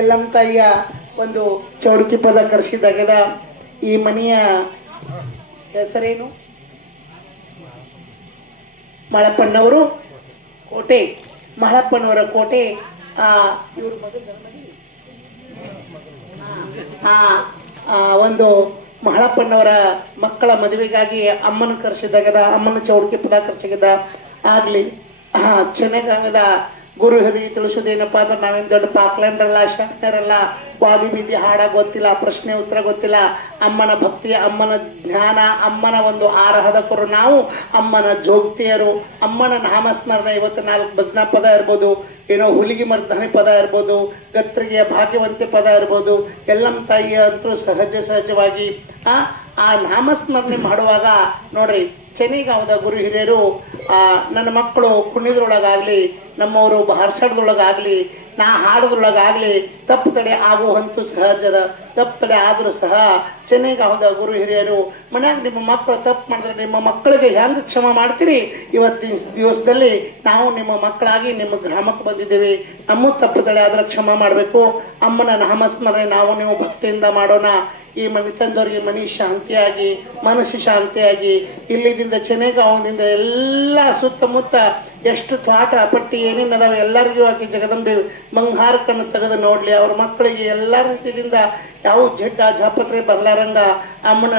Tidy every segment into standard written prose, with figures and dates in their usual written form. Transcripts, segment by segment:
ಎಲ್ಲಮ್ಮ ತಾಯಿಯ ಒಂದು ಚೌಡಿಕಿ ಪದ ಕರೆಸಿದಾಗದ ಈ ಮನೆಯ ಹೆಸರೇನು? ಮಳಪ್ಪಣ್ಣವರು ಕೋಟೆ, ಮಳಪ್ಪಣ್ಣವರ ಕೋಟೆ. ಇವ್ರ ಒಂದು ಮಹಳಪ್ಪಣ್ಣವರ ಮಕ್ಕಳ ಮದುವೆಗಾಗಿ ಅಮ್ಮನ ಕರೆಸಿದಾಗದ, ಅಮ್ಮನ ಚೌಡಿಕೆ ಪದ ಕರೆಸಿದ ಆಗ್ಲಿ. ಚೆನ್ನಾಗದ ಗುರು ಹಿರಿ ತಿಳಿಸೋದೇನಪ್ಪ ಅಂದ್ರೆ ನಾವೇನು ದೊಡ್ಡ ಪಾಕ್ಲಂಡ್ರಲ್ಲ, ಶಕ್ತರಲ್ಲ, ವಾದಿ ವಿಧಿ ಹಾಡ ಗೊತ್ತಿಲ್ಲ, ಪ್ರಶ್ನೆ ಉತ್ತರ ಗೊತ್ತಿಲ್ಲ. ಅಮ್ಮನ ಭಕ್ತಿ, ಅಮ್ಮನ ಜ್ಞಾನ, ಅಮ್ಮನ ಒಂದು ಆರಾಧಕರು ನಾವು, ಅಮ್ಮನ ಜೋಗ್ತಿಯರು. ಅಮ್ಮನ ನಾಮಸ್ಮರಣೆ ಇವತ್ತು 4 ಭಜನಾ ಪದ ಇರ್ಬೋದು, ಏನೋ ಹುಲಿಗಿ ಮರ್ದನಿ ಪದ ಇರ್ಬೋದು, ಗತ್ರಿಗೆಯ ಭಾಗ್ಯವಂತಿ ಪದ ಇರ್ಬೋದು. ಎಲ್ಲಮ್ಮ ತಾಯಿಯ ಅಂತೂ ಸಹಜವಾಗಿ ಆ ನಾಮಸ್ಮರಣೆ ಮಾಡುವಾಗ ನೋಡ್ರಿ, ಚೆನ್ನಿಗಾವದ ಗುರು ಹಿರಿಯರು ನನ್ನ ಮಕ್ಕಳು ಕುಣಿದ್ರೊಳಗಾಗಲಿ, ನಮ್ಮವರು ಹಾರ್ಸಾಡ್ದೊಳಗಾಗಲಿ, ನಾ ಹಾಡೋದ್ರೊಳಗಾಗಲಿ ತಪ್ಪು ತಡೆ ಆಗುವಂತೂ ಸಹಜದ. ತಪ್ಪು ತಡೆ ಆದರೂ ಸಹ ಚೆನ್ನಿಗಾವದ ಗುರು ಹಿರಿಯರು ಮನ್ಯಾಗ ನಿಮ್ಮ ಮಕ್ಕಳು ತಪ್ಪು ಮಾಡಿದ್ರೆ ನಿಮ್ಮ ಮಕ್ಕಳಿಗೆ ಹೆಂಗೆ ಕ್ಷಮ ಮಾಡ್ತೀರಿ, ಇವತ್ತಿನ ದಿವಸದಲ್ಲಿ ನಾವು ನಿಮ್ಮ ಮಕ್ಕಳಾಗಿ ನಿಮ್ಮ ಗ್ರಾಮಕ್ಕೆ ಬಂದಿದ್ದೇವೆ, ನಮ್ಮ ತಪ್ಪು ತಡೆ ಆದ್ರೆ ಕ್ಷಮ ಮಾಡಬೇಕು. ಅಮ್ಮನ ನಾಮಸ್ಮರಣೆ ನಾವು ನೀವು ಭಕ್ತಿಯಿಂದ ಮಾಡೋಣ. ಈ ಮನೆತಂದವ್ರಿಗೆ ಮನೆ ಶಾಂತಿಯಾಗಿ, ಮನಸ್ಸು ಶಾಂತಿಯಾಗಿ, ಇಲ್ಲಿದಿಂದ ಚೆನ್ನಗಾವದಿಂದ ಎಲ್ಲ ಸುತ್ತಮುತ್ತ ಎಷ್ಟು ತ್ವಾಟ ಪಟ್ಟಿ ಏನೇನು ಅದಾವ ಎಲ್ಲರಿಗೂ ಆಗಿ ಜಗದಂಬೆ ಬಂಗಾರ ಕಣ್ಣು ತೆಗೆದು ನೋಡ್ಲಿ. ಅವ್ರ ಮಕ್ಕಳಿಗೆ ಎಲ್ಲ ರೀತಿಯಿಂದ ಯಾವ ಜಡ್ಡ ಜಾಪತ್ರೆ ಬರ್ಲಾರಂಗ ಅಮ್ಮನ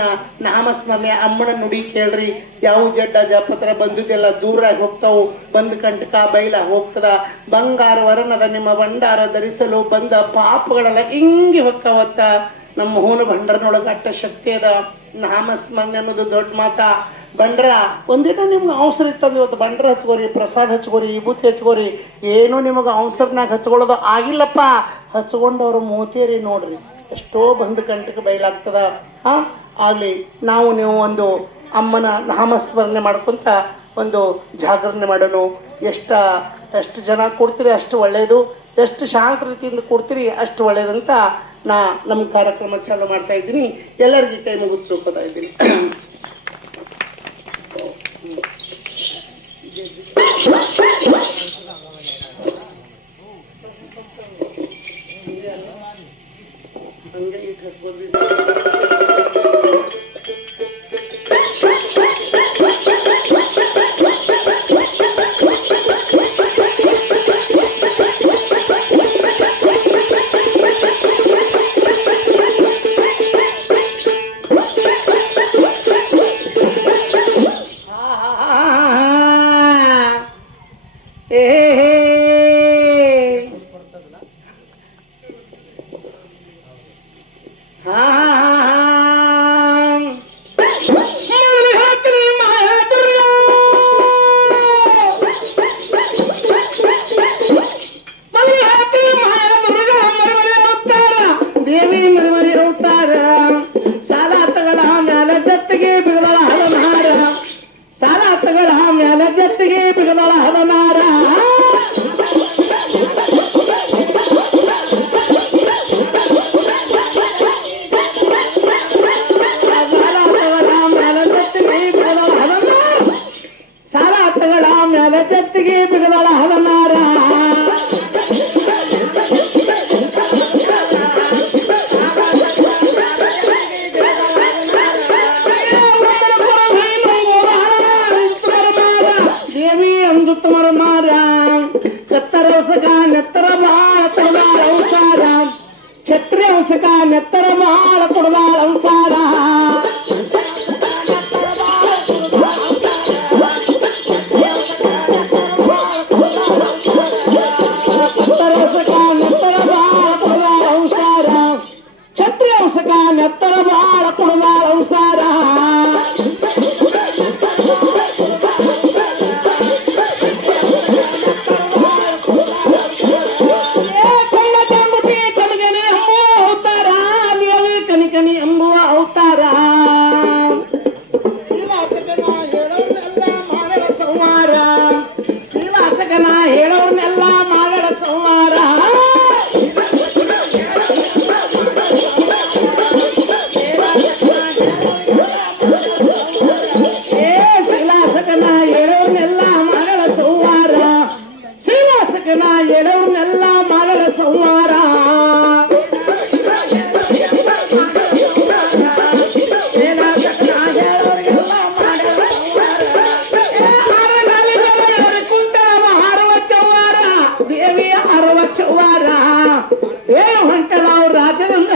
ನಾಮಸ್ಮರಣೆ, ಅಮ್ಮನ ನುಡಿ ಕೇಳ್ರಿ. ಯಾವ ಜಡ್ಡ ಜಾಪತ್ರೆ ಬಂದುದೆಲ್ಲ ದೂರ ಹೋಗ್ತಾವು, ಬಂದು ಕಂಟಕ ಬೈಲ ಹೋಗ್ತದ. ಬಂಗಾರ ವರನದ ನಿಮ್ಮ ಭಂಡಾರ ಧರಿಸಲು ಬಂದ ಪಾಪಗಳೆಲ್ಲ ಹಿಂಗೆ ಹೊಕ್ಕವತ್ತ. ನಮ್ಮ ಹೂನು ಭಂಡರ್ನೊಳಗೆ ಅಟ್ಟ ಶಕ್ತಿ ಅದ. ನಾಮಸ್ಮರಣೆ ಅನ್ನೋದು ದೊಡ್ಡ ಮಾತ. ಬಂಡ್ರ ಒಂದಿನ ನಿಮ್ಗೆ ಅವಸರ ಇತ್ತಂದ್ರೆ ಇವತ್ತು ಬಂಡ್ರ ಹಚ್ಕೋರಿ, ಪ್ರಸಾದ ಹಚ್ಕೋರಿ, ವಿಭೂತಿ ಹಚ್ಕೋರಿ, ಏನೋ ನಿಮಗೆ ಅವಸರನಾಗ ಹಚ್ಕೊಳ್ಳೋದು ಆಗಿಲ್ಲಪ್ಪ. ಹಚ್ಕೊಂಡವ್ರು ಮೂತೇರಿ ನೋಡ್ರಿ, ಎಷ್ಟೋ ಬಂದು ಕಂಟಕ್ಕೆ ಬಯಲಾಗ್ತದ. ಆಗಲಿ ನಾವು ನೀವು ಒಂದು ಅಮ್ಮನ ನಾಮಸ್ಮರಣೆ ಮಾಡ್ಕೊಂತ ಒಂದು ಜಾಗರಣೆ ಮಾಡೋಣ. ಎಷ್ಟು ಜನ ಕೊಡ್ತೀರಿ ಅಷ್ಟು ಒಳ್ಳೆಯದು, ಎಷ್ಟು ಶಾಂತ ರೀತಿಯಿಂದ ಕೊಡ್ತೀರಿ ಅಷ್ಟು ಒಳ್ಳೇದಂತ ನಮ್ಮ ಕಾರ್ಯಕ್ರಮ ಚಾಲು ಮಾಡ್ತಾ ಇದ್ದೀನಿ. ಎಲ್ಲರಿಗೆ ಕೈ ಮುಗಿದು ತಿಳ್ಕೊತಾ ಇದ್ದೀನಿ. ನೆತ್ತರ ಮಾಡ ಕೊಡದಾಳ ಅಂಸಾರ ಛತ್ರಿ ಅಂಶಕ ನೆತ್ತರ ಬಾಳ ಕೊಡದಾಳ ಅಂಸಾರ ಎಂಬುವ ಅವತಾರ ಏ ಹೊಂಟದ ಅವ್ರ ರಾಜ್ಯದಿಂದ